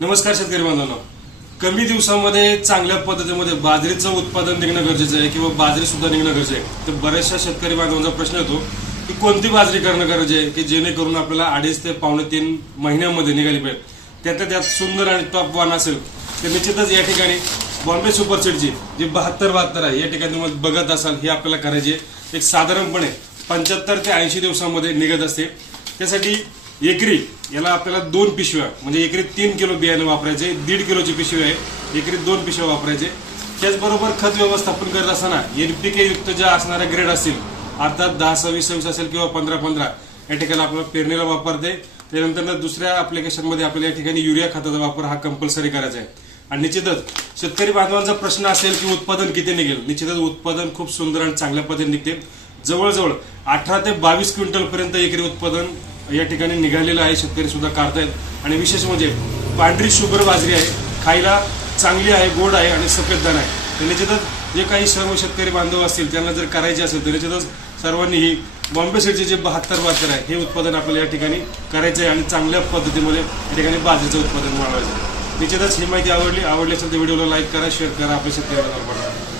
नमस्कार शेतकरी बांधवांनो. कमी दिवसामध्ये चांगल्या पद्धतीमध्ये बाजरीचं उत्पादन निघणं गरजेचं आहे किंवा बाजरी सुद्धा निघणं गरजेचं आहे. तर बऱ्याचशा शेतकरी बांधवांचा प्रश्न येतो की कोणती बाजरी करणं गरजेचं आहे की जेणेकरून आपल्याला 2.5 ते 3.5 महिन्यामध्ये निघाली पाहिजे. त्यात सुंदर आणि टॉप वन असेल तर निश्चितच या ठिकाणी बॉम्बे सुपर सीडची जी 7272 आहे या ठिकाणी तुम्ही बघत असाल ही आपल्याला करायची आहे. एक साधारणपणे 75 ते 80 दिवसामध्ये निघत असते. त्यासाठी एकरी याला आपल्याला 2 पिशव्या म्हणजे एकरी 3 किलो बियाणे वापरायचे. 1.5 किलोची पिशवी आहे, एकरी 2 पिशव्या वापरायचे. त्याचबरोबर खत व्यवस्थापन करत असताना एनपीके युक्त ज्या असणाऱ्या ग्रेड असतील अर्थात 10-26-26 असेल किंवा 15-15 या ठिकाणी आपल्याला पेरणीला वापरते. त्यानंतर दुसऱ्या ऍप्लिकेशनमध्ये आपल्याला या ठिकाणी युरिया खताचा वापर हा कंपल्सरी करायचा आहे. आणि निश्चितच शेतकरी बांधवांचा प्रश्न असेल की उत्पादन किती निघेल. निश्चितच उत्पादन खूप सुंदर आणि चांगल्या पद्धतीने निघते. जवळजवळ 18 ते 22 क्विंटल पर्यंत एकरी उत्पादन या ठिकाणी निघालेलं आहे. शेतकरी सुद्धा काढतायत आणि विशेष म्हणजे पांढरी शुभ्र बाजरी आहे, खायला चांगली आहे, गोड आहे आणि सफेद दाणा आहे. तर निश्चितच जे काही सर्व शेतकरी बांधव असतील त्यांना जर करायचे असेल तर निश्चितच सर्वांनी ही बॉम्बे सीडचे जे 7272 आहे हे उत्पादन आपल्याला या ठिकाणी करायचं आहे आणि चांगल्या पद्धतीमध्ये या ठिकाणी बाजरीचं उत्पादन वाढवायचं. निश्चितच ही माहिती आवडली असेल तर व्हिडिओला लाईक करा, शेअर करा, आपल्या शेतकऱ्यांना पाठवा.